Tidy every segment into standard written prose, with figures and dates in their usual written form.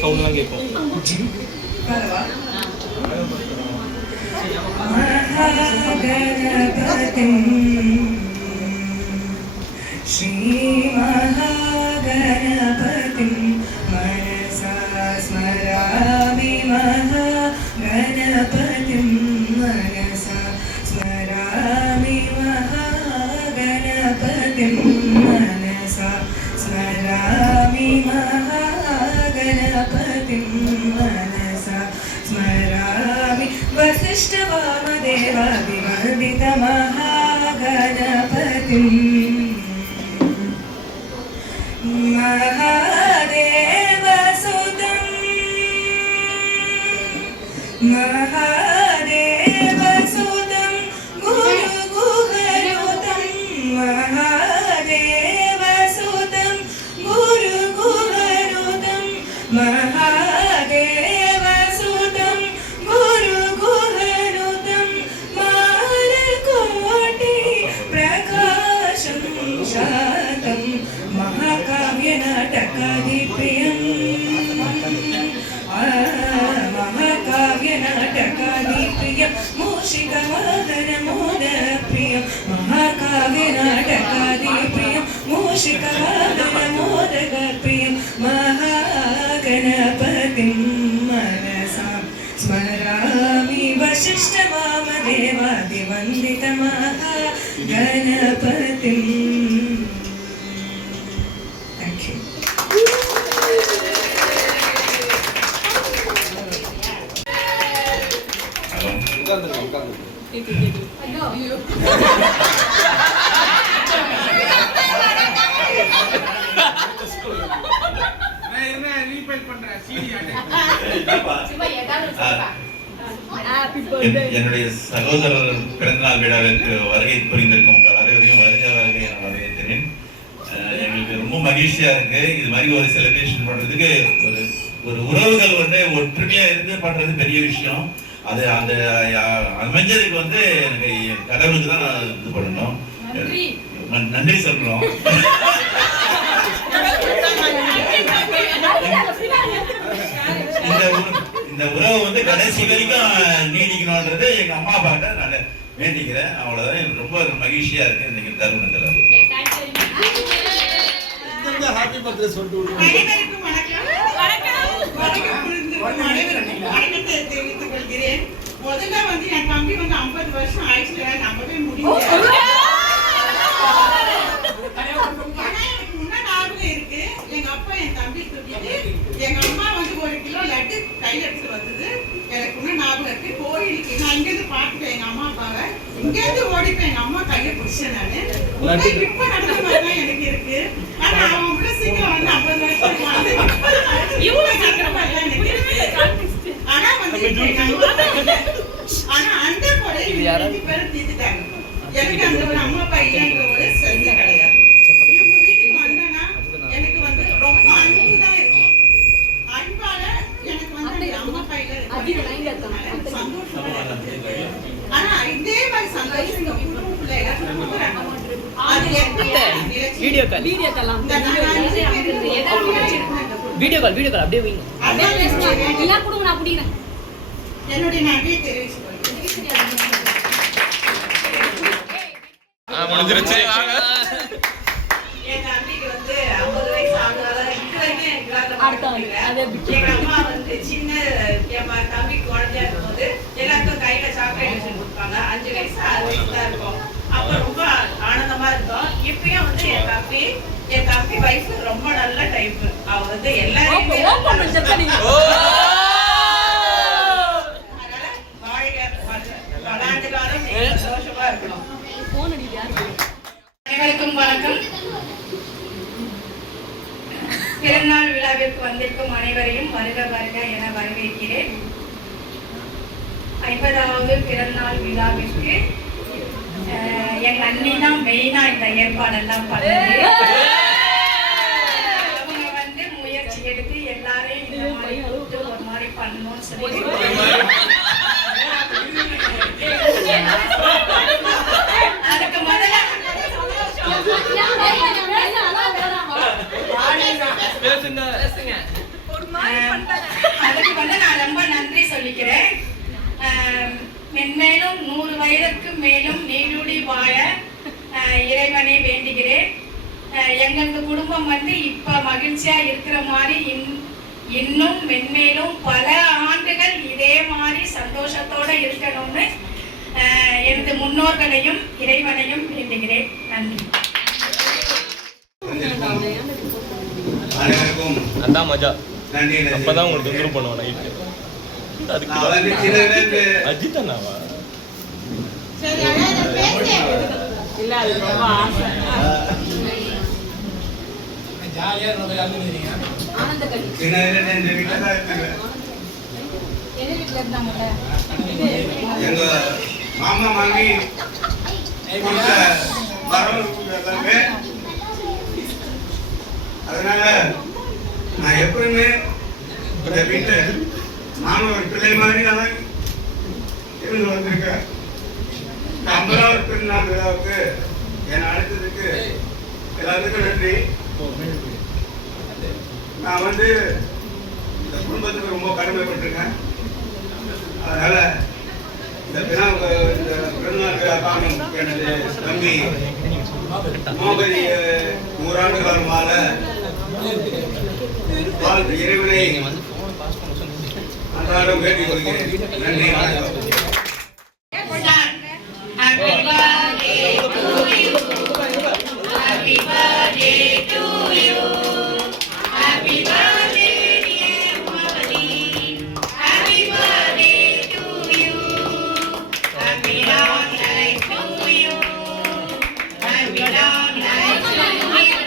சவுண்ட்லாம் கேட்கும். श्री महागणपतिं मनसा स्मरामि महागणपतिं मनसा स्मरामि महागणपतिं मनसा स्मरामि महागणपतिं मनसा स्मरामि वसिष्ठवामदेवादिवन्दितमहागणपतिम् महादेवसुतं महादेवसुतं गुरुगुहनुतं महादेवसुतं गुरुगुहनुतं महादेवसुतं गुरुगुहनुतं मालकोटि प्रकाशं शातं महाकाव्यनाटकादिप्रियं महाकाव्यनाटकादिप्रियं मूषिकवाहनमोदप्रियं महाकाव्यनाटकादिप्रियं मूषिकवाहनमोदप्रियं महागणपतिं मनसा स्मरामि वसिष्ठवामदेवादिवन्दितमहागणपतिम्. என்னுடைய சகோதரர் பிறந்தநாள் விழாவிற்கு வருகை புரிந்திருக்கும் உங்கள் அனைவரையும் வருக வருகை என வரவேற்கிறேன். எங்களுக்கு ரொம்ப மகிழ்ச்சியா இருக்கு. இது மாதிரி ஒரு செலிப்ரேஷன் பண்றதுக்கு ஒரு உறவுகள் ஒற்றுமையா இருந்து பண்றது பெரிய விஷயம். அது அந்த அமைஞ்சதுக்கு எனக்கு கடவுளுக்கு தான் இது பண்ணணும், நன்றி சொல்றோம். இந்த உறவு கடைசி வரைக்கும் நீடிக்கணும்ன்றது எங்க அம்மா அப்பாட்ட நான் வேண்டிக்கிறேன். அவ்வளவுதான். ரொம்ப மகிழ்ச்சியா இருக்கு இன்னைக்கு தருணத்துல. ஹாப்பி பர்த்டே சொல்லிட்டு தெரிவித்துக் கொள்கிறேன். முதல்ல என் தம்பி 50 வருஷம் ஆயிடுச்சு, நம்பவே முடியல. எனக்கு முன்ன ஞாபகம் இருக்கு, எங்க அப்பா என் தம்பி தூக்கிட்டு எங்க அம்மா 1 கிலோ லட்டு கையில எடுத்து வந்தது எனக்கு முன்ன ஞாபகம் இருக்கு. கோயிலுக்கு நான் இங்கிருந்து பார்த்துட்டேன் எங்க அம்மா அப்பாவை, இங்கேருந்து ஓடிப்பேன் எங்க அம்மா கையை பிடிச்சேன். நானு இப்ப நடந்த மாதிரிதான் எனக்கு இருக்கு. ஆனா அவன் கூட சீக்கிரம் 50 வருஷம் இவ்வளவு சீக்கிரமா எனக்கு இருக்கு. ஆனா ஆனா அந்த கொலை 2 பேரும் தீர்த்துட்டாங்க. எனக்கு அந்த ஒரு அம்மா அப்பா இல்லைன்ற ஒரு சரி கிடையாது. இவங்க வீட்டுக்கு வந்தேன்னா எனக்கு ரொம்ப அன்புதான் இருக்கும். அன்பால எனக்கு அம்மா அப்பா இல்ல சந்தோஷமா இருக்கு. ஆனா இதே மாதிரி சந்தோஷம் இந்த குடும்பத்துல எல்லாரும் கொடுக்குறாங்க. அது வீடியோ கால் அப்படியே வைங்க. எல்லாம் கொடுங்க, நான் புடிக்கிறேன். என்னுடைய நன்றியை தெரிவிச்சு முடிஞ்சிருச்சு. என் தம்பிக்கு 50 வயசு ஆகுறதால இதுவரைக்கும் எங்க அம்மா சின்ன என் தம்பி குழந்தையா இருக்கும்போது எல்லாருக்கும் கையில சாக்லேட் வச்சு கொடுப்பாங்க. 5 வயசு 6 வயசு தான் இருக்கும். அப்ப ரொம்ப ஆனந்தமா இருக்கும். இப்பயும் என் தம்பி வயசு ரொம்ப நல்ல டைப். அவ எல்லாரையுமே சந்தோஷமா இருக்கணும். அனைவருக்கும் வணக்கம். பிறந்தநாள் விழாவிற்கு வந்திருக்கும் அனைவரையும் வருக வருக என வரவேற்கிறேன். 50வது பிறந்தநாள் விழாவிற்கு எங்க அண்ணி தான் மெயினா இந்த ஏற்பாடெல்லாம் பண்ணது. அவங்க முயற்சி எடுத்து எல்லாரையும் இந்த மாதிரி ஒரு மாதிரி பண்ணணும்னு சொல்லி அதுக்கு முதல்ல மென்மேலும் 100 வயதுக்கு மேலும் நீடூடி வாழ இறைவனை வேண்டுகிறேன். எங்களுக்கு குடும்பம் இப்ப மகிழ்ச்சியா இருக்கிற மாதிரி இன்னும் மென்மேலும் பல ஆண்டுகள் இதே மாதிரி சந்தோஷத்தோட இருக்கணும்னு எனது முன்னோர்களையும் இறைவனையும் வேண்டுகிறேன். நன்றி. அனைவருக்கும் அதான் மஜா. நன்றி. அப்பதான் உங்களுக்கு தொந்தரவு பண்ணுவேன் நைட்டு. அதுக்கு அஜித் அண்ணாவா? சரி அழகா பேசு. இல்ல அது ரொம்ப ஆசை. ஜாலியா நம்ம அழுதுறீங்க. ஆனந்த கலி. இந்த வீட்டுல தான் இருக்காங்க. எந்த வீட்டுல இருந்தாங்கல்ல? எங்க மாமா மாமி கொடுத்த வரவு எல்லாமே. அதனால நான் எப்பவுமே இந்த வீட்டை மாமா ஒரு பிள்ளை மாதிரி நான் இருந்து வந்திருக்கேன். 50வது பிறந்தநாள் விழாவுக்கு என்னை அழைத்ததுக்கு எல்லாத்துக்கும் நன்றி. நான் இந்த குடும்பத்துக்கு ரொம்ப கடமைப்பட்டிருக்கேன். அதனால இந்த பிறந்தநாள் விழா காணும் எனது தம்பி மோகதி 100 ஆண்டுகள் மால வாழ்த்து இறைவனை அன்றாடம் வேண்டிக் கொள்கிறேன். நன்றி. Happy birthday to you. Happy birthday to you. Happy birthday dear Mavadi. Happy birthday to you. Happy long life to you. Happy long life to you.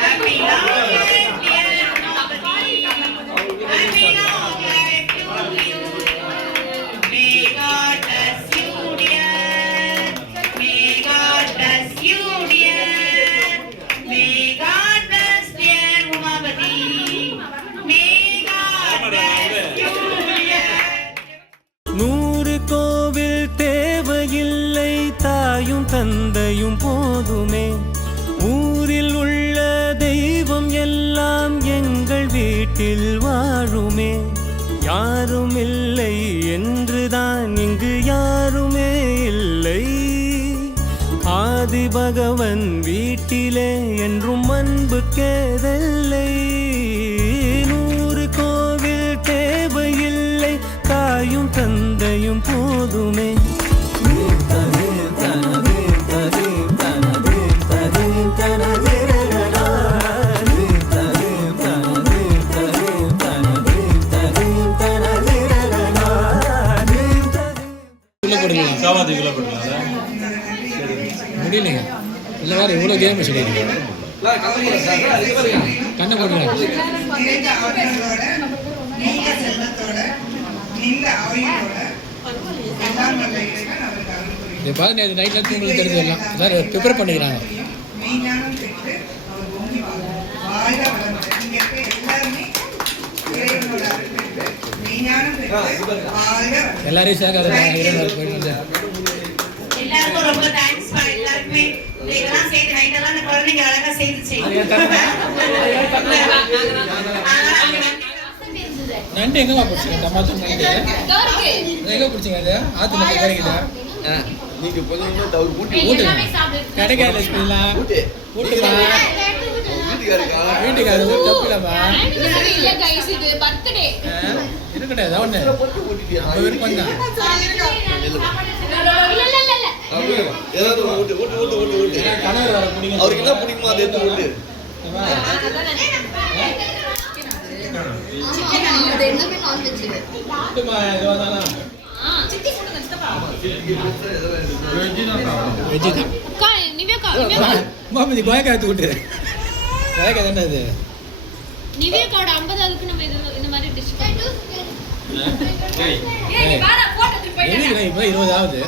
Happy long life dear Mavadi. Happy long life to you. May God bless you dear. May God bless you dear. May God bless dear Umavati. May God bless you dear. 100 கோவில் தேவையில்லை, தாயும் தந்தையும் போதுமே. ஊரில் உள்ள தெய்வம் எல்லாம் எங்கள் வீட்டில் வாழுமே. யாரும் இல்லை என்றுதான் இங்கு யாருமே இல்லை. ஆதி பகவன் வீட்டிலே என்றும் அன்பு கேதல்லை. 100 கோவில் தேவையில்லை, தாயும் தந்தையும் போதுமே. சாவாதி கிலோ போட்டுங்களா? முடியலைங்க. இல்லை வேறு இவ்வளோ கேம் சொல்லிடுங்க. கண்ணை போட்டுங்க. நிறைந்த ஆற்றலோட, நீண்ட செல்வத்தோட, நீண்ட ஆயுளோட எல்லாம் வல்ல இறைவன் அவருக்கு அருள் புரியும். இதை பார்த்து நேற்று நைட்டில் உங்களுக்கு தெரிஞ்சு எல்லாம் எல்லாரும் ப்ரிப்பேர் பண்ணிக்கிறாங்க. மெய்ஞானம் பெற்று அவர் ஓங்கி வாழ்க வளமுடன். இங்க இருக்க எல்லாருமே இறைவனோட அருள் பெற்று மெய்ஞானம் பெற்று வாழ்க வளமுடன். எல்லாரையும் சேர்க்க எல்லாருக்கும் ரொம்ப தேங்க்ஸ் பா. எல்லாருக்குமே இதெல்லாம் சேர்த்து நைட்டெல்லாம் அந்த குழந்தைங்க அழகா சேர்த்துச்சு. நண்டு எங்கம்மா பிடிச்சிங்க? டமாட்டம் நண்டு எங்கே பிடிச்சிங்க? அது ஆற்றுல கிடைக்குதா? நீங்க கொஞ்சம் தவிர ஊட்டி கிடைக்காது. ஊட்டுமா வீட்டுக்கு அது ஊட்டு தப்பிலமா இருக்கட்டும். ஏதாவது ஒன்று நம்ம விருப்பம் தான். ஏதாவது ஊட்டு ஊட்டு ஊட்டு ஊட்டு ஊட்டு கணவர் வர பிடிக்கும். அவருக்கு என்ன பிடிக்குமா அதை எடுத்து ஊட்டு. ஊட்டுமா இதுவாதானா? வெஜ்ஜி தான். மாமி கோயக்காய் ஊட்டு. கோயக்காய் தானே அது. நிவேகாவோட 50ஆவதுக்கு நம்ம இந்த மாதிரி டிஷ் பண்ணுவோம். இப்போ 20 ஆகுது.